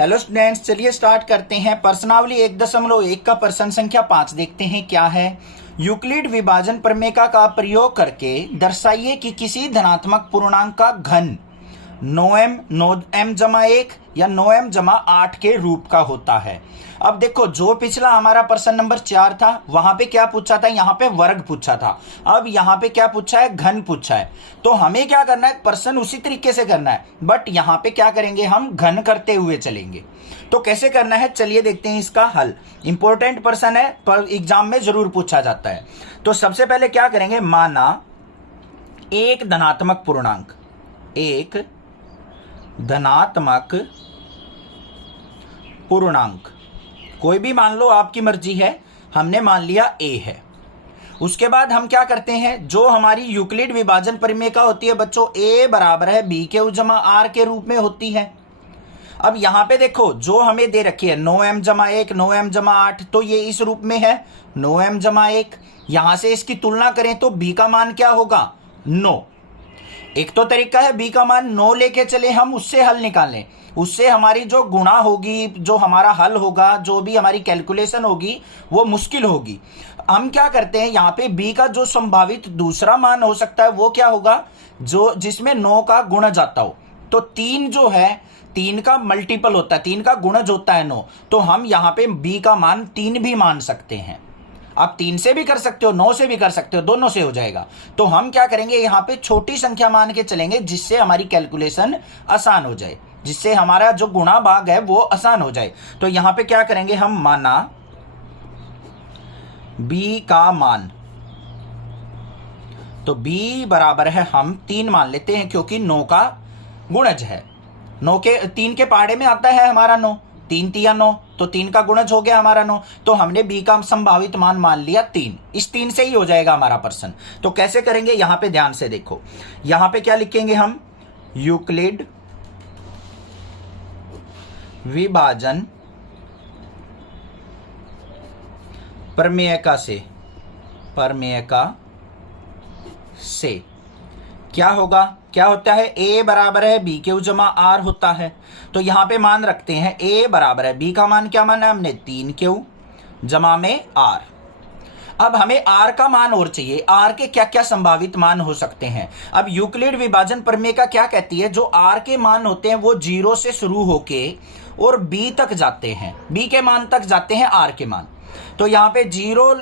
Hello students, चलिए start करते हैं। प्रश्नावली 1.1 का प्रश्न संख्या 5 देखते हैं क्या है। यूक्लिड विभाजन प्रमेय का प्रयोग करके दर्शाइए कि किसी धनात्मक पूर्णांक का घन 9m/1 या 9m/8 के रूप का होता है। अब देखो, जो पिछला हमारा प्रश्न नंबर 4 था वहां पे क्या पूछा था, यहाँ पे वर्ग पूछा था। अब यहाँ पे क्या पूछा है, घन पूछा है। तो हमें क्या करना है, प्रश्न उसी तरीके से करना है, बट यहाँ पे क्या करेंगे, हम घन करते हुए चलेंगे। तो कैसे करना है, चलिए देखते हैं इसका हल। इंपॉर्टेंट प्रश्न है, पर एग्जाम में जरूर पूछा जाता है। तो सबसे पहले क्या करेंगे, माना एक धनात्मक पूर्णांक, एक धनात्मक पूर्णांक कोई भी मान लो, आपकी मर्जी है। हमने मान लिया a है। उसके बाद हम क्या करते हैं, जो हमारी यूक्लिड विभाजन प्रमेय का होती है बच्चों, a बराबर है b³ r के रूप में होती है। अब यहां पे देखो, जो हमें दे रखी है 9m/1 9m/8, तो ये इस रूप में है 9m/1। यहां से इसकी तुलना करें तो b का मान क्या होगा, 9। एक तो तरीका है b का मान 9 लेके चले हम, उससे हल निकालें। उससे हमारी जो गुणा होगी, जो हमारा हल होगा, जो भी हमारी कैलकुलेशन होगी, वो मुश्किल होगी। हम क्या करते हैं, यहाँ पे b का जो संभावित दूसरा मान हो सकता है वो क्या होगा, जो जिसमें 9 का गुणज आता हो। तो 3 जो है, 3 का मल्टीपल होता है, 3 का गुणज होता है 9। तो हम यहाँ पे b का मान 3 भी मान सकते हैं। आप 3 से भी कर सकते हो, 9 से भी कर सकते हो, दोनों से हो जाएगा। तो हम क्या करेंगे, यहाँ पे छोटी संख्या मान के चलेंगे, जिससे हमारी कैलकुलेशन आसान हो जाए, जिससे हमारा जो गुणा भाग है वो आसान हो जाए। तो यहाँ पे क्या करेंगे हम, माना b का मान, तो b बराबर है, हम 3 मान लेते हैं क्योंकि 9 का गुणज है। 3 के पहाड़े में आता है हमारा 9, 3 तिया 9, तो 3 का गुणज हो गया हमारा 9। तो हमने b का संभावित मान लिया 3। इस 3 से ही हो जाएगा हमारा प्रश्न। तो कैसे करेंगे, यहां पे ध्यान से देखो, यहां पे क्या लिखेंगे हम, यूक्लिड विभाजन प्रमेय का से क्या होगा, क्या होता है, a बराबर है b³ r होता है। तो यहां पे मान रखते हैं, a बराबर है, b का मान क्या माना है हमने, 3q जमा में r। अब हमें r का मान और चाहिए, r के क्या क्या संभावित मान हो सकते हैं। अब यूक्लिड विभाजन प्रमेय का क्या कहती है, जो r के मान होते हैं वो 0 से शुरू होके और b तक जाते हैं, b के मान तक जाते हैं r के मान। तो यहाँ पे 0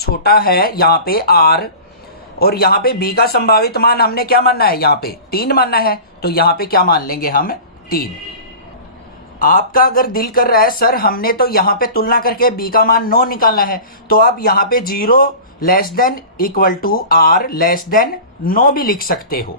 छोटा है, यहाँ पे r, और यहाँ पे b का संभावित मान हमने क्या मानना है, यहाँ पे 3 मानना है। तो यहाँ पे क्या मान लेंगे हम, 3। आपका अगर दिल कर रहा है सर हमने तो यहाँ पे तुलना करके b का मान 9 निकालना है, तो आप यहाँ पे 0 less than equal to r less than 9 भी लिख सकते हो,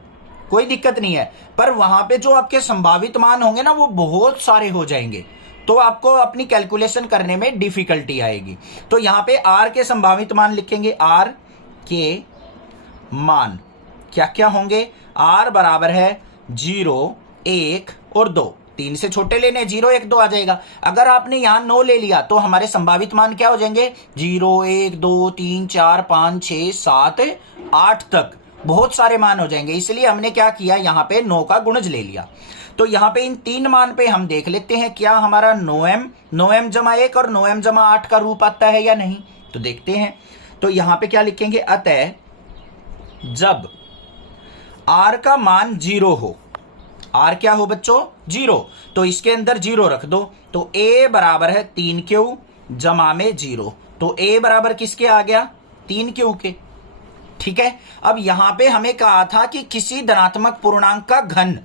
कोई दिक्कत नहीं है। पर वहां पे जो आपके संभावित मान होंगे ना, वो बहुत सारे हो जाएंगे, तो आपको अपनी कैलकुलेशन करने में डिफिकल्टी आएगी। तो यहाँ पे r के संभावित मान लिखेंगे, r के मान क्या क्या होंगे, r बराबर है 0 1 और 2। 3 से छोटे लेने, 0 1 2 आ जाएगा। अगर आपने यहां 9 ले लिया तो हमारे संभावित मान क्या हो जाएंगे, 0 1 2 3 4 5 6 7 8 तक बहुत सारे मान हो जाएंगे। इसलिए हमने क्या किया, यहाँ पे 9 का गुणज ले लिया। तो यहाँ पे इन 3 मान पे हम देख लेते हैं क्या हमारा 9m/1 और 9m/8 का रूप आता है या नहीं। तो देखते हैं। तो यहाँ पे क्या लिखेंगे, अतः जब r का मान 0 हो, r क्या हो बच्चों, 0, तो इसके अंदर 0 रख दो। तो a बराबर है 3q जमा में 0। तो a बराबर किसके आ गया, 3q के। ठीक है। अब यहां पे हमें कहा था कि किसी धनात्मक पूर्णांक का घन।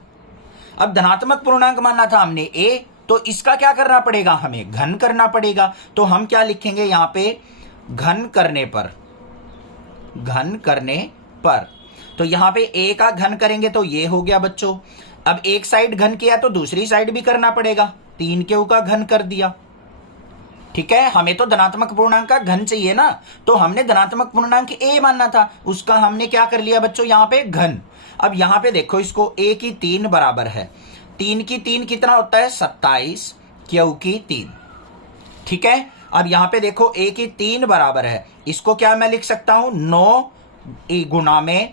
अब धनात्मक पूर्णांक मानना था हमने a, तो इसका क्या करना पड़ेगा, हमें घन करना पड़ेगा। तो हम क्या लिखेंगे यहां पे, घन करने पर। तो यहां पे a का घन करेंगे तो ये हो गया बच्चों। अब एक साइड घन किया तो दूसरी साइड भी करना पड़ेगा, 3q का घन कर दिया। ठीक है, हमें तो धनात्मक पूर्णांक का घन चाहिए ना, तो हमने धनात्मक पूर्णांक a मानना था, उसका हमने क्या कर लिया बच्चों, यहाँ पे घन। अब यहाँ पे देखो, इसको a की 3 बराबर है, 3 की 3 कितना होता है, 27, q की 3। ठीक है। अब यहाँ पे देखो a की 3 बराबर है, इसको क्या मैं लिख सकता हूं, 9 गुणा में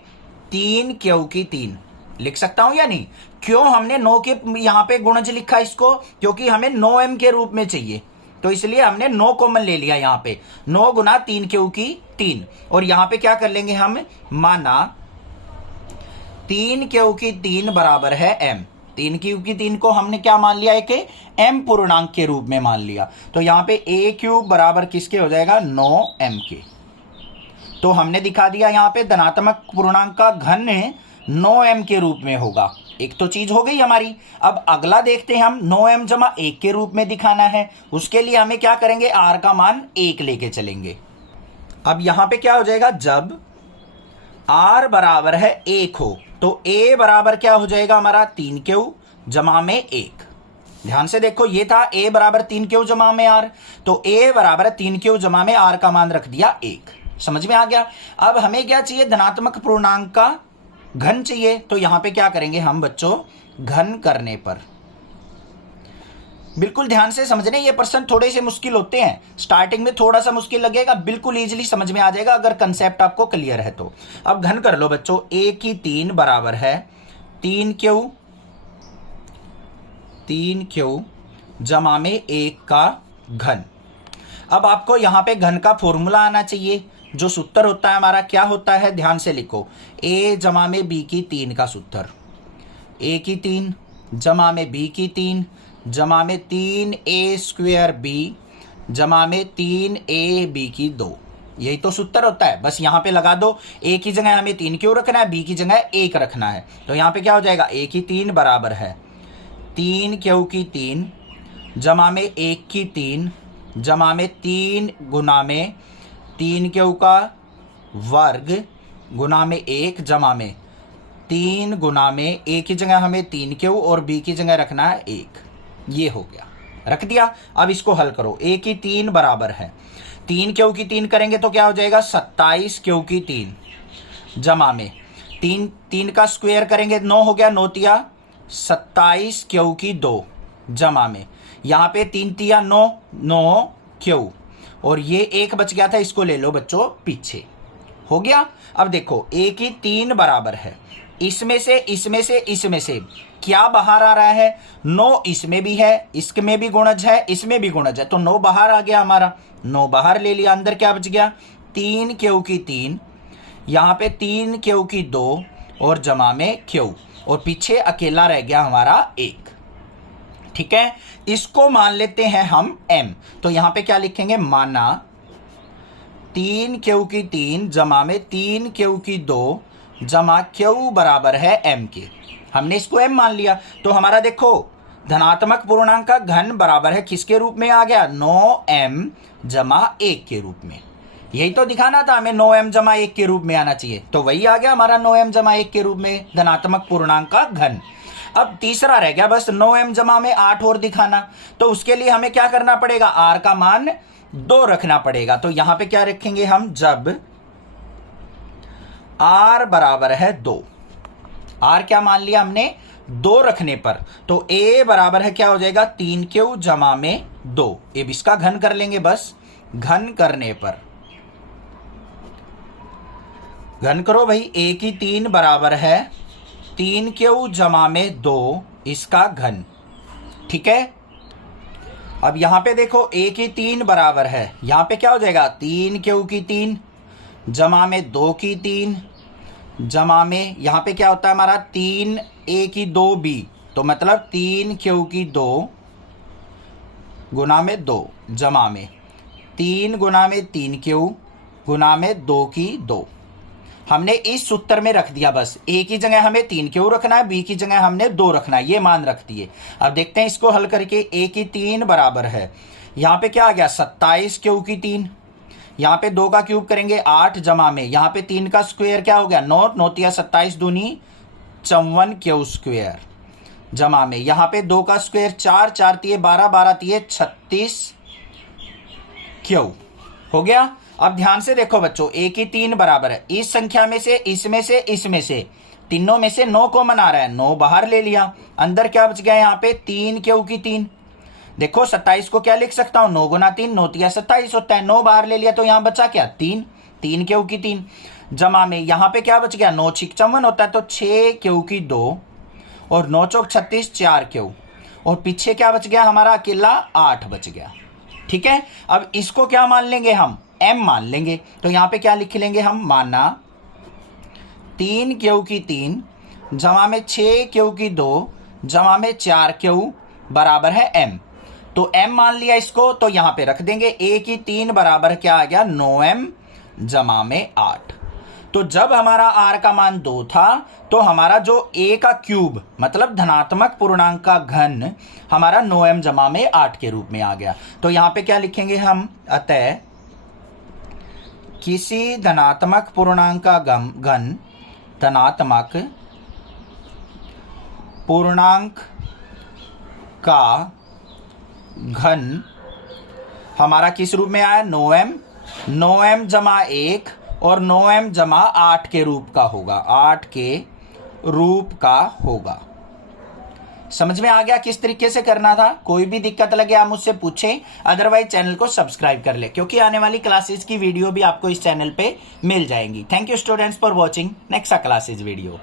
3 q की 3 लिख सकता हूं या नहीं। क्यों हमने 9 के यहां पे गुणज लिखा इसको, क्योंकि हमें 9m के रूप में चाहिए, तो इसलिए हमने 9 कॉमन ले लिया यहां पे। 9 गुना 3 क्यू की 3, और यहां पे क्या कर लेंगे हम, माना 3 क्यू की 3 बराबर है m। 3 क्यू की 3 को हमने क्या मान लिया, एक m पूर्णांक के रूप में मान लिया, तो यहां पे a क्यूब बराबर किसके हो जाएगा, 9m के। तो हमने दिखा दिया यहां पे धनात्मक पूर्णांक का घन 9m के रूप में होगा। एक तो चीज हो गई हमारी। अब अगला देखते हैं हम, 9m जमा 1 के रूप में दिखाना है, उसके लिए हमें क्या करेंगे, r का मान 1 लेके चलेंगे। अब यहां पे क्या हो जाएगा, जब r बराबर है 1 हो तो a बराबर क्या हो जाएगा हमारा, 3 क्यू जमा में 1। ध्यान से देखो, ये था a बराबर 3 क्यू जमा में r, तो a बराबर 3 क्यू जमा में r का मान रख दिया 1। समझ में आ गया। अब हमें क्या चाहिए, धनात्मक पूर्णांक का घन चाहिए, तो यहां पे क्या करेंगे हम बच्चों, घन करने पर, बिल्कुल ध्यान से समझने, ये प्रश्न थोड़े से मुश्किल होते हैं, स्टार्टिंग में थोड़ा सा मुश्किल लगेगा, बिल्कुल इजीली समझ में आ जाएगा अगर कंसेप्ट आपको क्लियर है तो। अब घन कर लो बच्चों, a की 3 बराबर है 3 क्यू जमा में 1 का घन। अब आपको यहां पे घन का फॉर्मूला आना चाहिए, जो सूत्र होता है हमारा क्या होता है, ध्यान से लिखो, a जमा में b की 3 का सूत्र, a की 3 जमा में b की 3 जमा में 3a स्क्वायर b जमा में 3ab की 2, यही तो सूत्र होता है। बस यहां पे लगा दो, a की जगह हमें 3 क्यों रखना है, b की जगह 1 रखना है, तो यहां पे क्या हो जाएगा, a की 3 बराबर है 3 क्यू की 3 जमा में 1 की 3 जमा में 3 गुना में 3 क्यू का वर्ग गुना में 1 जमा में 3 गुना में a की जगह हमें 3 क्यू और b की जगह रखना है 1। ये हो गया, रख दिया। अब इसको हल करो, a की 3 बराबर है 3 क्यू की 3 करेंगे तो क्या हो जाएगा, 27 क्यू की 3 जमा में 3 का स्क्वायर करेंगे 9 हो गया, 9 तिया 27 क्यू की 2 जमा में, यहां पे 3 तिया 9 क्यू, और ये 1 बच गया था, इसको ले लो बच्चों पीछे, हो गया। अब देखो a की 3 बराबर है, इसमें से क्या बाहर आ रहा है, 9 इसमें भी है, इसमें भी गुणज है, इसमें भी गुणज है, तो 9 बाहर आ गया हमारा, 9 बाहर ले लिया, अंदर क्या बच गया, 3 क्यू की 3, यहां पे 3 क्यू की 2 और जमा में क्यू, और पीछे अकेला रह गया हमारा 1। ठीक है, इसको मान लेते हैं हम m, तो यहां पे क्या लिखेंगे, माना 3 क्यू की 3 जमा में 3 क्यू की 2 जमा क्यू बराबर है m के। हमने इसको m मान लिया, तो हमारा देखो धनात्मक पूर्णांक का घन बराबर है किसके रूप में आ गया, 9m जमा 1 के रूप में। यही तो दिखाना था हमें, 9m जमा 1 के रूप में आना चाहिए, तो वही आ गया हमारा 9m जमा 1 के रूप में धनात्मक पूर्णांक का घन। अब तीसरा रह गया बस 9m जमा में 8 और दिखाना, तो उसके लिए हमें क्या करना पड़ेगा, r का मान 2 रखना पड़ेगा। तो यहां पे क्या रखेंगे हम, जब r बराबर है 2, r क्या मान लिया हमने, 2 रखने पर, तो a बराबर है क्या हो जाएगा, 3 क्यू जमा में 2। अब इसका घन कर लेंगे, बस घन करने पर, घन करो भाई, a की 3 बराबर है 3 क्यू जमा में 2 इसका घन। ठीक है, अब यहां पे देखो a की 3 बराबर है, यहां पे क्या हो जाएगा, 3 क्यू की 3 जमा में 2 की 3 जमा में, यहां पे क्या होता है हमारा 3a की 2b, तो मतलब 3 क्यू की 2 गुना में 2 जमा में 3 गुना में 3 क्यू गुना में 2 की 2। हमने इस सूत्र में रख दिया, बस a की जगह हमें 3 क्यू रखना है, b की जगह हमने 2 रखना है, ये मान रख दिए। अब देखते हैं इसको हल करके, a की 3 बराबर है, यहां पे क्या आ गया, 27 क्यू की 3, यहां पे 2 का क्यूब करेंगे 8 जमा में, यहां पे 3 का स्क्वायर क्या हो गया, 9 तिया 27 दूनी 54 क्यू स्क्वायर जमा में, यहां पे 2 का स्क्वायर 4 तिये 12 तिये 36 क्यू, हो गया। अब ध्यान से देखो बच्चों, a की 3 बराबर है, इस संख्या में से इसमें से तीनों में से 9 कॉमन आ रहा है, 9 बाहर ले लिया, अंदर क्या बच गया यहाँ पे 3 क्यू की 3। देखो 27 को क्या लिख सकता हूं, 9 गुना 3 9 तिया 27 होता है, 9 बाहर ले लिया तो यहां बचा क्या 3 क्यू की 3 जमा में, यहां पे क्या बच गया 9 6 54 होता है, तो 6 क्यू की 2 और 9 चौक 36, 4 क्यू, और पीछे क्या बच गया हमारा अकेला 8 बच गया। ठीक है, अब इसको क्या मान लेंगे हम, m मान लेंगे। तो यहां पे क्या लिख लेंगे हम, माना 3 क्यू की 3 जमा में 6 क्यू की 2 जमा में 4 क्यू बराबर है m। तो m मान लिया इसको, तो यहां पे रख देंगे a की 3 बराबर क्या आ गया, 9m जमा में 8। तो जब हमारा r का मान 2 था तो हमारा जो a का क्यूब मतलब धनात्मक पूर्णांक का घन हमारा 9m जमा में 8 के रूप में आ गया। तो यहां पे क्या लिखेंगे हम, अतः किसी धनात्मक पूर्णांक का घन, धनात्मक पूर्णांक का घन हमारा किस रूप में आया, 9m जमा 1 और 9m जमा 8 के रूप का होगा, 8 के रूप का होगा। समझ में आ गया किस तरीके से करना था। कोई भी दिक्कत लगे आप मुझसे पूछें, अदरवाइज चैनल को सब्सक्राइब कर ले, क्योंकि आने वाली क्लासेस की वीडियो भी आपको इस चैनल पे मिल जाएंगी। Thank you students for watching next classes video.